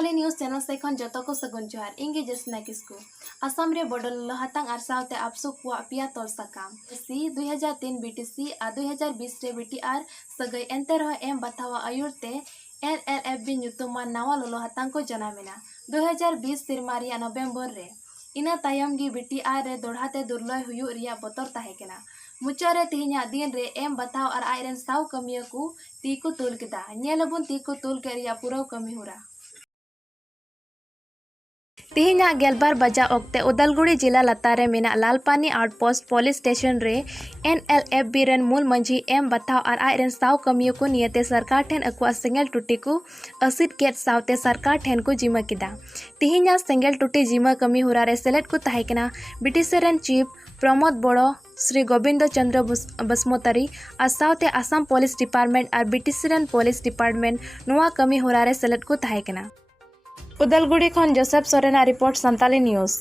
Santali news channel से खन जतो को सगुन जोहार इंगे जसना किसको आसाम रे बडल लहातांग आर सावते आपसु कुआ पिया तोल सकाम सी 2003 बीटीसी आ 2020 रे बीटीआर सगई एंते रह एम बतावा आयुरते NLFB nyutuma nawa lolo hatang ko janamina 2020 सिरमा Riya नवेम्बर रे इना तायम गी बीटीआर रे दोढ़ाते दुर्लय हुयु रिया बतर ताहेकेना मुचा रे तिहिना दिन रे एम बताव आर आयरन साव कमिया को ती को तुल केदा नेलबुन ती को तुल के रिया पूरा कमी हुरा तिहिना गेलबार बजा ओक्ते उदलगुड़ी जिला लतारे मेना लालपानी आउटपोस्ट पुलिस स्टेशन रे NLFB रेन मूल मंझी एम बताव आर आयरन साव कमियो को नियते सरकार ठेन अकुआ सेंगल टुटी को असित केट सावते सरकार ठेन को जिमा किदा तिहिना सेंगल टुटी जिमा कमी हुरा रे सेलेट को ताहेकना ब्रिटिश रेन चीफ प्रमोद बड़ो श्री गोविंद चंद्र बसमोतारी आर सावते आसाम पुलिस डिपार्टमेंट आर ब्रिटिश रेन पुलिस डिपार्टमेंट नुआ कमी हुरा रे सेलेट को ताहेकना उदलगुड़ी खन जोसेफ सोरेना रिपोर्ट संताली न्यूज़।